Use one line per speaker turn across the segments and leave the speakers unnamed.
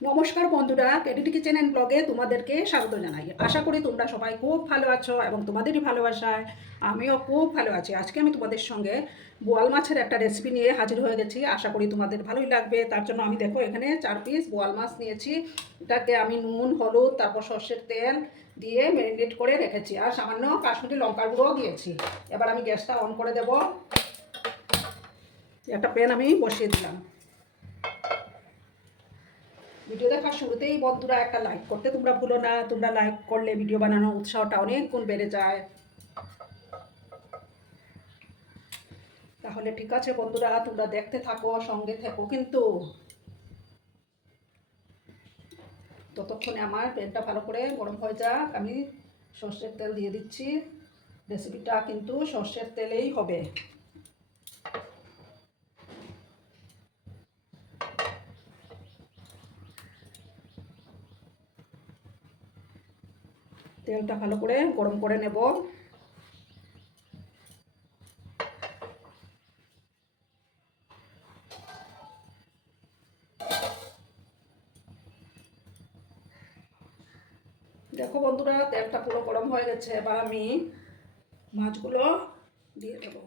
নমস্কার বন্ধুরা credit kitchen and ব্লগে তোমাদেরকে স্বাগত জানাই। আশা করি তোমরা সবাই খুব ভালো আছো এবং তোমাদেরই ভালোবাসায় আমিও খুব ভালো আছি। আজকে আমি তোমাদের সঙ্গে বোয়াল মাছের একটা রেসিপি নিয়ে হাজির হয়ে গেছি। আশা করি তোমাদের ভালোই লাগবে। তার জন্য আমি দেখো এখানে চার পিস বোয়াল মাছ নিয়েছি। এটাকে আমি নুন, হলুদ, তারপর সর্ষের তেল দিয়ে ম্যারিনেট করে রেখেছি। আর সামান্য কাশ্মীরি লঙ্কার গুঁড়োও দিয়েছি। এবার আমি গ্যাসটা অন করে দেব। একটা প্যান আমি বসিয়ে দিলাম। ভিডিও দেখার শুরুতেই বন্ধুরা একটা লাইক করতে তোমরা ভুলো না, তোমরা লাইক করলে ভিডিও বানানোর উৎসাহটা অনেক গুণ বেড়ে যায়। তাহলে ঠিক আছে বন্ধুরা, তোমরা দেখতে থাকো, সঙ্গে থেকো কিন্তু। ততক্ষণে আমার পেনটা ভালো করে গরম হয়ে যাক, আমি সর্ষের তেল দিয়ে দিচ্ছি। রেসিপিটা কিন্তু সর্ষের তেলেই হবে। তেলটা ভালো করে গরম করে নেব। দেখো বন্ধুরা, তেলটা পুরো গরম হয়ে গেছে। এবার আমি মাছগুলো দিয়ে দেবো।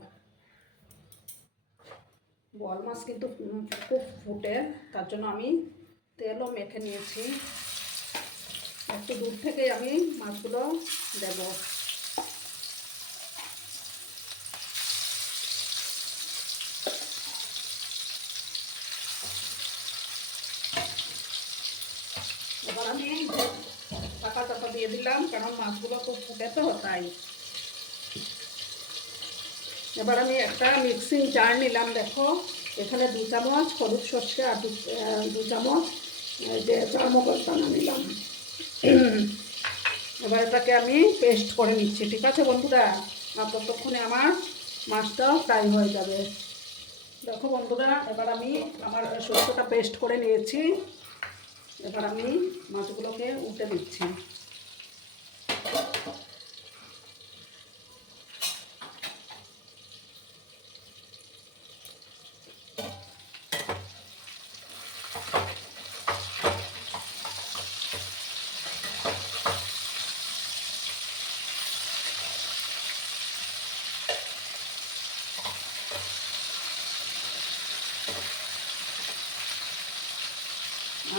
বল মাছ কিন্তু খুব ফুটে, তার জন্য আমি তেলও মেখে নিয়েছি। একটু দূর থেকে আমি মাছগুলো দেব। এবার আমি টাকা টাকা দিয়ে দিলাম, কারণ মাছগুলো খুব ফুটে তো, তাই। এবার আমি একটা মিক্সিং জার নিলাম, দেখো। এখানে দু চামচ হলুদ সর্ষে আর দু চামচ যে দানা নিলাম। এবার এটাকে আমি পেস্ট করে নিচ্ছি, ঠিক আছে বন্ধুরা? আর ততক্ষণে আমার মাছটা ফ্রাই হয়ে যাবে। দেখো বন্ধুরা, এবার আমি আমার সরষেটা পেস্ট করে নিয়েছি। এবার আমি মাছগুলোকে উঠে দিচ্ছি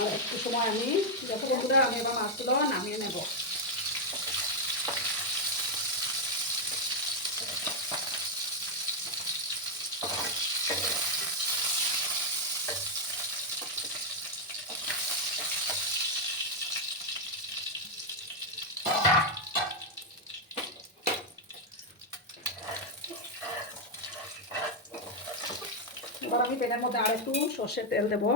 আর একটু সময় আমি, যত বন্ধুরা, আমি এবার মাছগুলো নামিয়ে নেব। আমি পেনের মধ্যে আর একটু সর্ষের তেল দেবো।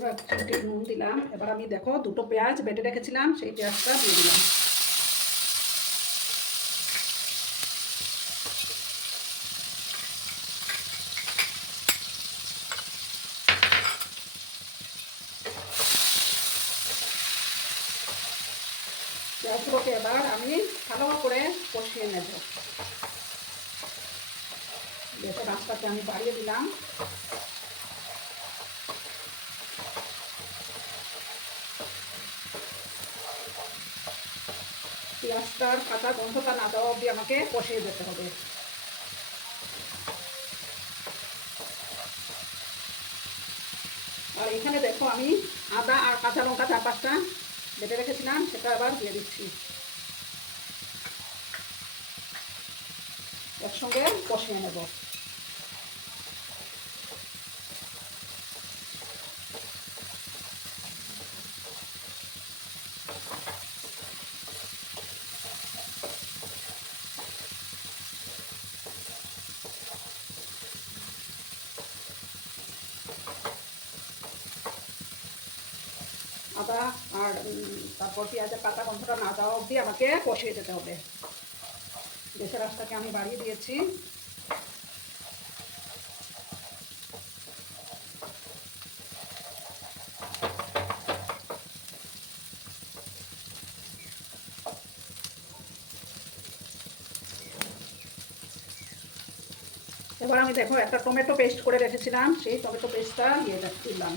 আমরা এক নুন দিলাম। এবার আমি দেখো দুটো পেঁয়াজ বেটে রেখেছিলাম, সেই পেঁয়াজটা দিয়ে দিলাম। পেঁয়াজগুলোকে এবার আমি ভালো করে কষিয়ে নেব। গ্যাসের আঁচটাকে আমি বাড়িয়ে দিলাম। পেঁয়াজটার কাঁচা গন্ধটা না দেওয়া অবধি আমাকে কষিয়ে যেতে হবে। আর এখানে দেখো আমি আদা আর কাঁচা লঙ্কা চার পাঁচটা বেটে রেখেছিলাম, সেটা আবার দিয়ে দিচ্ছি। একসঙ্গে কষিয়ে নেব। আদা আর তারপর পেঁয়াজের পাতা গন্ধটা না যাওয়া অবধি আমাকে কষিয়ে যেতে হবে। গ্যাসের রাস্তাকে আমি বাড়িয়ে দিয়েছি। এবার আমি দেখো একটা টমেটো পেস্ট করে রেখেছিলাম, সেই টমেটো পেস্টটা দিয়ে দিলাম।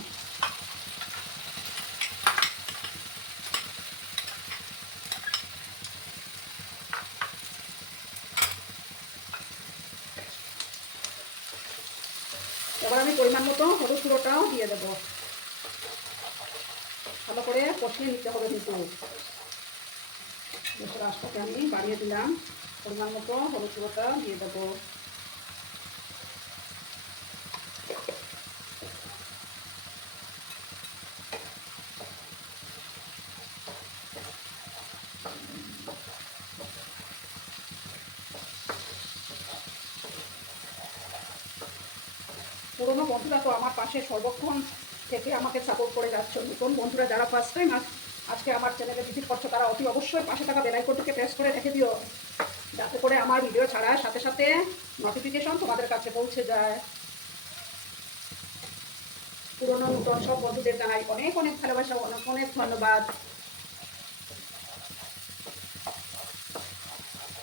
এবার আমি পরিমাণ মতো হলুদ গুঁড়োটাও দিয়ে দেবো। ভালো করে কষিয়ে নিতে হবে কিন্তু। মশলা আমি বাড়িয়ে দিলাম। পরিমাণ মতো হলুদ গুঁড়োটা দিয়ে দেবো। পুরোনো বন্ধুরা তো আমার পাশে সর্বক্ষণ থেকে আমাকে সাপোর্ট করে যাচ্ছে। নতুন বন্ধুরা যারা ফার্স্ট টাইম আজকে আমার চ্যানেলে ভিজিট করছ, তারা অতি অবশ্যই পাশে থাকা বেলাইকনটাকে প্রেস করে রেখে দিও। যাতে করে আমার ভিডিও ছাড়ার সাথে সাথে নোটিফিকেশন তোমাদের কাছে পৌঁছে যায়। পুরোনো নতুন সব বন্ধুদের জানাই অনেক অনেক ভালোবাসা, অনেক অনেক ধন্যবাদ।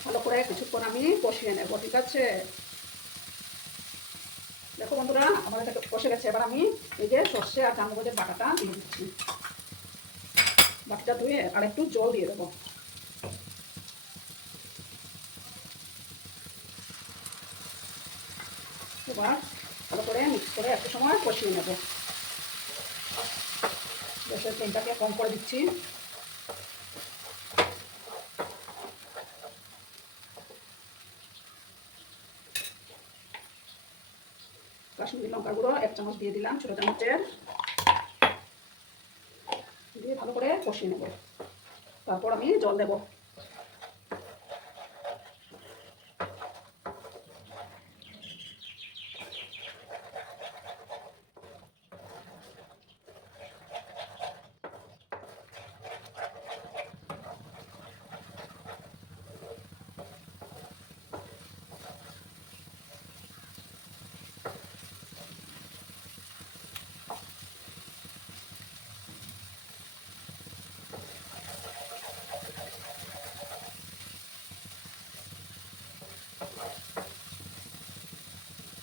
ভালো করে কিছুক্ষণ আমি বসিয়ে নেব, ঠিক আছে? দেখো বন্ধুরা, আমাদের কাছে কষে গেছে। এবার আমি এই যে সর্ষে আর চামগজের বাটাটা দিয়ে দিচ্ছি। বাটিটা ধুয়ে আর একটু জল দিয়ে দেবো। এবার ভালো করে মিক্স করে একটু সময় কষিয়ে নেব। গ্যাসের ফ্লেমটাকে কম করে দিচ্ছি। কাশ্মীরি লঙ্কা গুঁড়ো এক চামচ দিয়ে দিলাম, ছোট চামচের দিয়ে ভালো করে কষিয়ে নেব। তারপর আমি জল দেব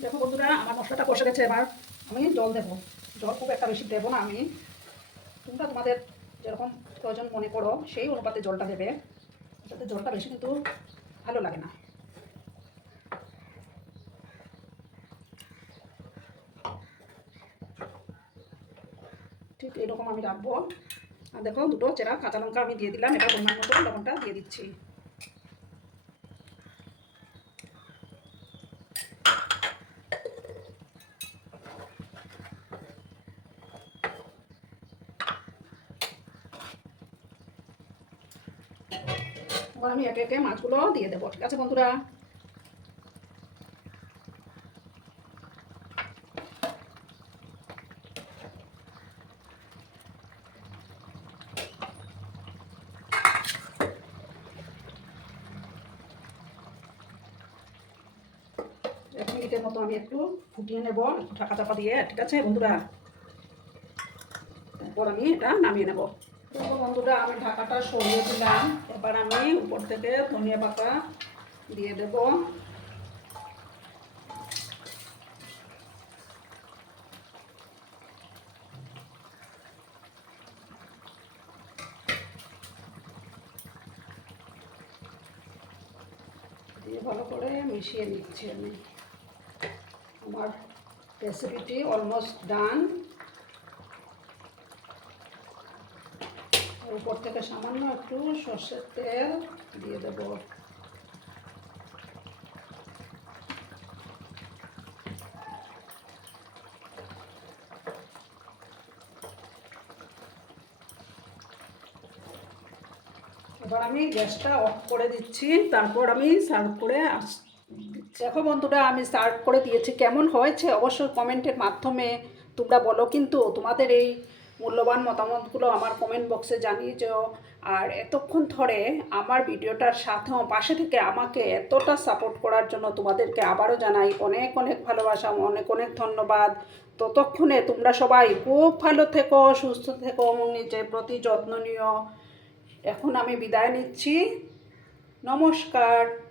দেখো বন্ধুরা আমার মশলাটা কষে গেছে এবার আমি জল দেবো। জল খুব একটা বেশি দেবো না আমি। তোমরা তোমাদের যেরকম প্রয়োজন মনে করো, সেই অনুপাতে জলটা দেবে। যাতে জলটা বেশি কিন্তু ভালো লাগে না। ঠিক এরকম আমি রাখব। আর দেখো দুটো চেরা কাঁচা লঙ্কা আমি দিয়ে দিলাম। এটা পরিমাণ মতো লবণটা দিয়ে দিচ্ছি। এবার আমি একে একে মাছগুলো দিয়ে দেবো। ঠিক আছে বন্ধুরা? এক মিনিটের মতো আমি একটু ফুটিয়ে নেব ঢাকা চাপা দিয়ে, ঠিক আছে বন্ধুরা? তারপর আমি এটা নামিয়ে নেব। দেখো বন্ধুরা, আমি ঢাকাটা এবার আমি উপর থেকে দিয়ে দেব। দিয়ে ভালো করে মিশিয়ে নিচ্ছি আমি। আমার রেসিপিটি অলমোস্ট ডান উপর থেকে সামান্য একটু সর্ষের তেল দিয়ে দেব। এবার আমি গ্যাসটা অফ করে দিচ্ছি, তারপর আমি সার্ভ করে আস, দেখো বন্ধুরা, আমি সার্ভ করে দিয়েছি। কেমন হয়েছে অবশ্যই কমেন্টের মাধ্যমে তোমরা বলো, কিন্তু তোমাদের এই মূল্যবান মতামতগুলো আমার কমেন্ট বক্সে জানিয়েছো। আর এতক্ষণ ধরে আমার ভিডিওটার সাথেও পাশে থেকে আমাকে এতটা সাপোর্ট করার জন্য তোমাদেরকে আবারও জানাই অনেক অনেক ভালোবাসা, অনেক অনেক ধন্যবাদ। ততক্ষণে তোমরা সবাই খুব ভালো থেকো, সুস্থ থেকো নিজের প্রতি যত্ন নিও। এখন আমি বিদায় নিচ্ছি। নমস্কার।